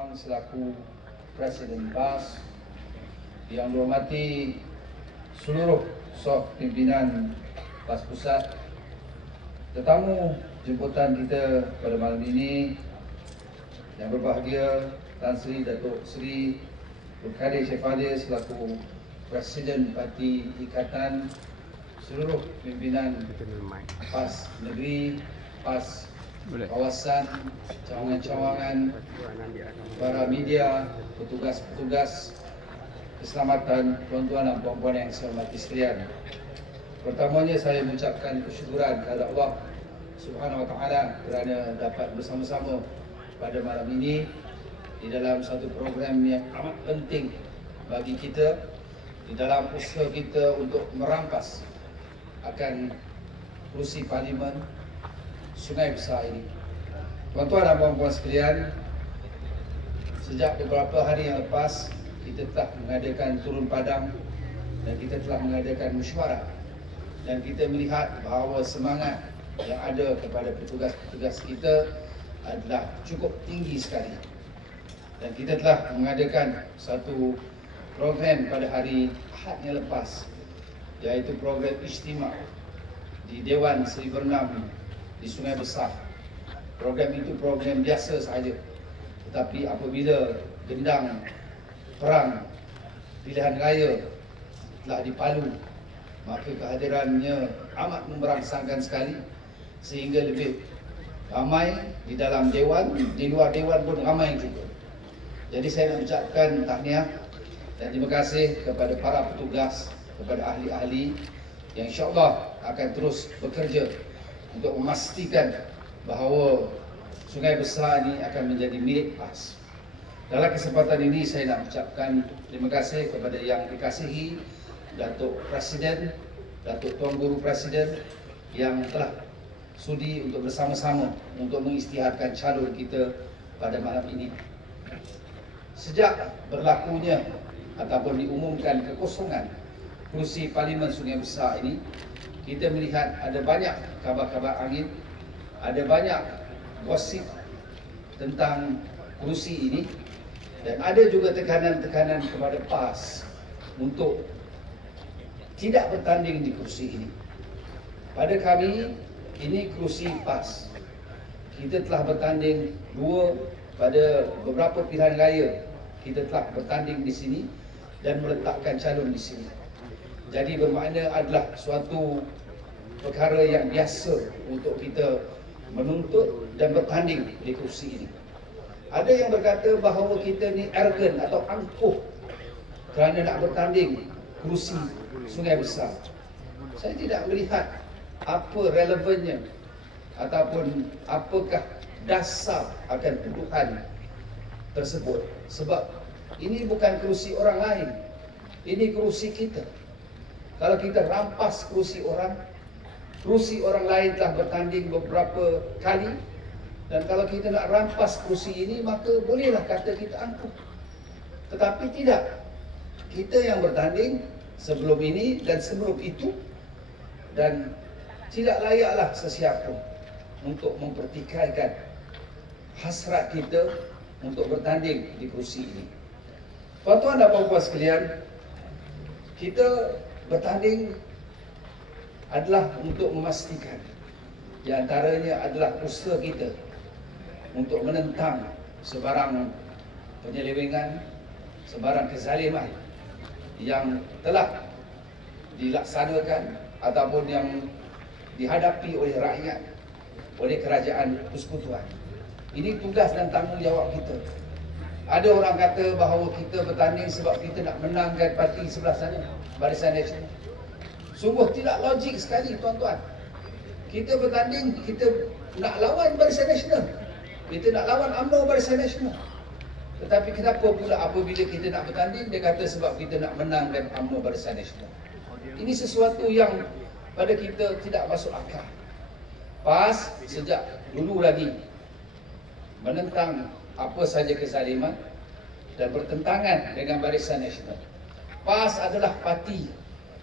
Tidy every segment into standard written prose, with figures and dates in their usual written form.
selaku Presiden PAS, yang dihormati seluruh staf pimpinan PAS Pusat, tetamu jemputan kita pada malam ini yang berbahagia Tan Sri Datuk Seri Berkadir Syed Fadil selaku Presiden Parti Ikatan seluruh pimpinan PAS Negeri, PAS kawasan, cawangan-cawangan, para media, petugas-petugas keselamatan, tuan-tuan dan puan-puan yang saya hormati sekalian. Pertamanya saya mengucapkan kesyukuran kepada Allah Subhanahu Wa Taala kerana dapat bersama-sama pada malam ini di dalam satu program yang amat penting bagi kita di dalam usaha kita untuk merampas akan kerusi Parlimen Sungai Besar ini. Tuan-tuan dan puan-puan sekalian, sejak beberapa hari yang lepas kita telah mengadakan turun padang dan kita telah mengadakan mesyuarat, dan kita melihat bahawa semangat yang ada kepada petugas-petugas kita adalah cukup tinggi sekali. Dan kita telah mengadakan satu program pada hari Ahad yang lepas, iaitu program istimewa di Dewan Seri Bernam di Sungai Besar. Program itu program biasa sahaja, tetapi apabila gendang perang pilihan raya telah dipalu, maka kehadirannya amat memberangsangkan sekali, sehingga lebih ramai di dalam dewan, di luar dewan pun ramai juga. Jadi saya nak ucapkan tahniah dan terima kasih kepada para petugas, kepada ahli-ahli yang insya-Allah akan terus bekerja untuk memastikan bahawa Sungai Besar ini akan menjadi milik PAS. Dalam kesempatan ini saya nak ucapkan terima kasih kepada yang dikasihi Datuk Presiden, Datuk Tuan Guru Presiden yang telah sudi untuk bersama-sama untuk mengisytiharkan calon kita pada malam ini. Sejak berlakunya ataupun diumumkan kekosongan kerusi Parlimen Sungai Besar ini, kita melihat ada banyak kabar-kabar angin, ada banyak gosip tentang kerusi ini, dan ada juga tekanan-tekanan kepada PAS untuk tidak bertanding di kerusi ini. Pada kami, ini kerusi PAS. Kita telah bertanding pada beberapa pilihan raya, kita telah bertanding di sini dan meletakkan calon di sini. Jadi bermakna adalah suatu perkara yang biasa untuk kita menuntut dan bertanding di kursi ini. Ada yang berkata bahawa kita ni arrogant atau angkuh kerana nak bertanding kursi Sungai Besar. Saya tidak melihat apa relevannya ataupun apakah dasar akan tuduhan tersebut. Sebab ini bukan kerusi orang lain, ini kerusi kita. Kalau kita rampas kerusi orang lain telah bertanding beberapa kali, dan kalau kita nak rampas kerusi ini, maka bolehlah kata kita angkuh. Tetapi tidak, kita yang bertanding sebelum ini dan sebelum itu, dan tidak layaklah sesiapa untuk mempertikaikan hasrat kita untuk bertanding di kerusi ini. Tuan-tuan dan puan-puan sekalian, kita bertanding adalah untuk memastikan, di antaranya adalah usaha kita untuk menentang sebarang penyelewengan, sebarang kezaliman yang telah dilaksanakan ataupun yang dihadapi oleh rakyat, oleh kerajaan persekutuan. Ini tugas dan tanggungjawab kita. Ada orang kata bahawa kita bertanding sebab kita nak menangkan parti sebelah sana, Barisan Nasional. Sungguh tidak logik sekali, tuan-tuan. Kita bertanding, kita nak lawan Barisan Nasional, kita nak lawan UMNO Barisan Nasional. Tetapi kenapa pula apabila kita nak bertanding, dia kata sebab kita nak menangkan UMNO Barisan Nasional. Ini sesuatu yang pada kita tidak masuk akal. PAS sejak dulu lagi menentang apa saja kezaliman dan bertentangan dengan Barisan Nasional. PAS adalah parti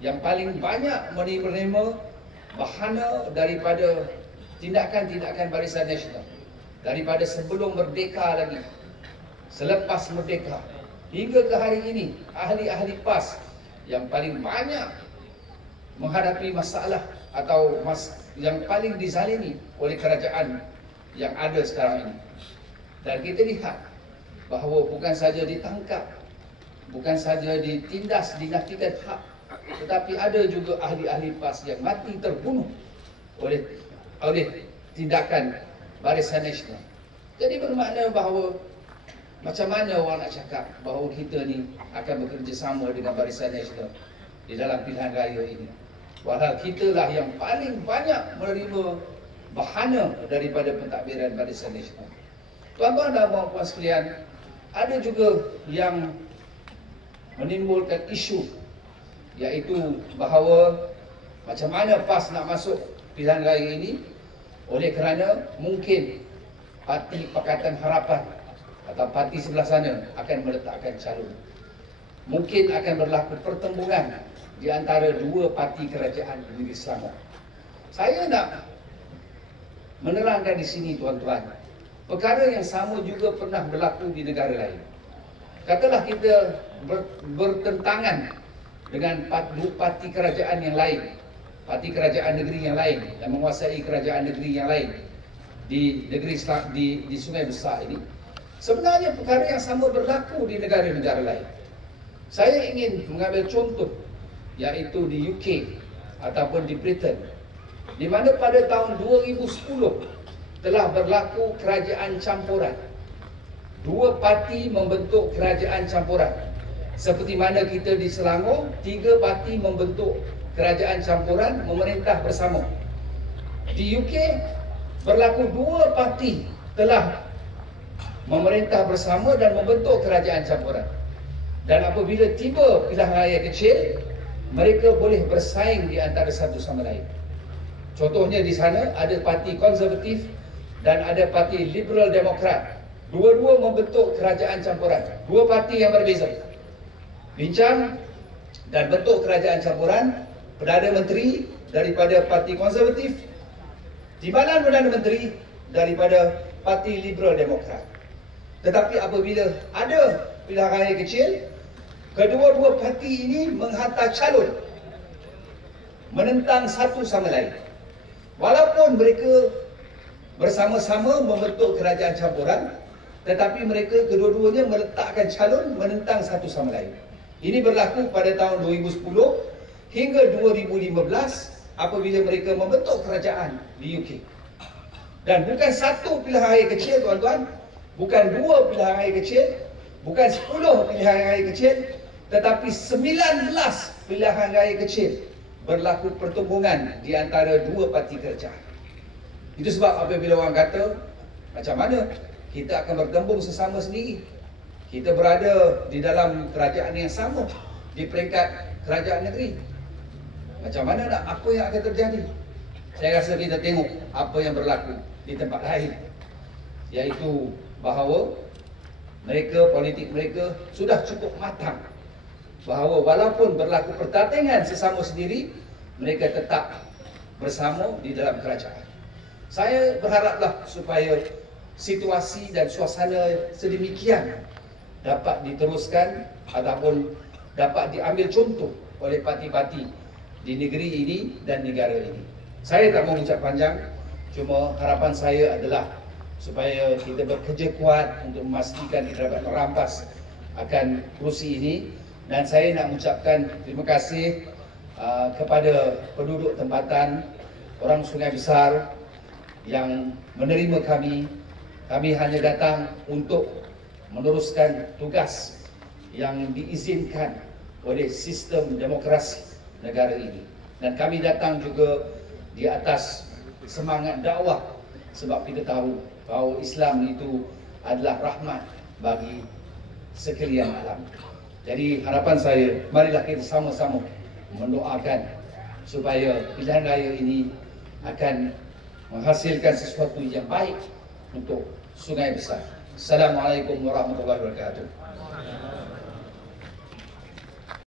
yang paling banyak menerima bahana daripada tindakan-tindakan Barisan Nasional daripada sebelum merdeka lagi. selepas merdeka hingga ke hari ini, ahli-ahli PAS yang paling banyak menghadapi masalah atau yang paling dizalimi oleh kerajaan yang ada sekarang ini. Dan kita lihat bahawa bukan saja ditangkap, bukan saja ditindas, dinafikan hak, tetapi ada juga ahli-ahli PAS yang mati terbunuh oleh tindakan Barisan Nasional. Jadi bermakna bahawa macam mana orang nak cakap bahawa kita ni akan bekerjasama dengan Barisan Nasional di dalam pilihan raya ini, padahal kitalah yang paling banyak menerima bahana daripada pentadbiran Barisan Nasional. Tuan-tuan dan puan-puan sekalian, ada juga yang menimbulkan isu, iaitu bahawa macam mana PAS nak masuk pilihan raya ini oleh kerana mungkin Parti Pakatan Harapan atau parti sebelah sana akan meletakkan calon. Mungkin akan berlaku pertembungan di antara dua parti kerajaan di negeri Selangor. Saya nak menerangkan di sini, tuan-tuan, perkara yang sama juga pernah berlaku di negara lain. Katalah kita bertentangan dengan parti kerajaan yang lain, parti kerajaan negeri yang lain yang menguasai kerajaan negeri yang lain di negeri di Sungai Besar ini. Sebenarnya perkara yang sama berlaku di negara-negara lain. Saya ingin mengambil contoh, iaitu di UK ataupun di Britain, di mana pada tahun 2010 telah berlaku kerajaan campuran. Dua parti membentuk kerajaan campuran. Seperti mana kita di Selangor, 3 parti membentuk kerajaan campuran memerintah bersama. Di UK berlaku 2 parti telah memerintah bersama dan membentuk kerajaan campuran. Dan apabila tiba pilihan raya kecil, mereka boleh bersaing di antara satu sama lain. Contohnya di sana ada parti konservatif dan ada parti liberal demokrat. Dua-dua membentuk kerajaan campuran. Dua parti yang berbeza. Bincang dan bentuk kerajaan campuran. Perdana Menteri daripada parti konservatif, timbalan Perdana Menteri daripada parti liberal demokrat. Tetapi apabila ada pilihan raya kecil, kedua-dua parti ini menghantar calon menentang satu sama lain. Walaupun mereka bersama-sama membentuk kerajaan campuran, tetapi mereka kedua-duanya meletakkan calon menentang satu sama lain. Ini berlaku pada tahun 2010 hingga 2015 apabila mereka membentuk kerajaan di UK. Dan bukan satu pilihan raya kecil, tuan-tuan, bukan 2 pilihan raya kecil, bukan 10 pilihan raya kecil, tetapi 19 pilihan raya kecil berlaku pertembungan di antara dua parti kerajaan. Itu sebab apabila orang kata, macam mana kita akan bertembung sesama sendiri? Kita berada di dalam kerajaan yang sama, di peringkat kerajaan negeri. Macam mana nak, apa yang akan terjadi? Saya rasa kita tengok apa yang berlaku di tempat lain, iaitu bahawa politik mereka sudah cukup matang, bahawa walaupun berlaku pertandingan sesama sendiri, mereka tetap bersama di dalam kerajaan. Saya berharaplah supaya situasi dan suasana sedemikian dapat diteruskan ataupun dapat diambil contoh oleh parti-parti di negeri ini dan negara ini. Saya tak mau ucap panjang, cuma harapan saya adalah supaya kita bekerja kuat untuk memastikan kita dapat merampas akan kerusi ini. Dan saya nak mengucapkan terima kasih kepada penduduk tempatan, orang Sungai Besar yang menerima kami. Kami hanya datang untuk meneruskan tugas yang diizinkan oleh sistem demokrasi negara ini. Dan kami datang juga di atas semangat dakwah, sebab kita tahu bahawa Islam itu adalah rahmat bagi sekalian alam. Jadi harapan saya, marilah kita sama-sama mendoakan supaya pilihan raya ini akan menghasilkan sesuatu yang baik untuk Sungai Besar. Assalamualaikum warahmatullahi wabarakatuh.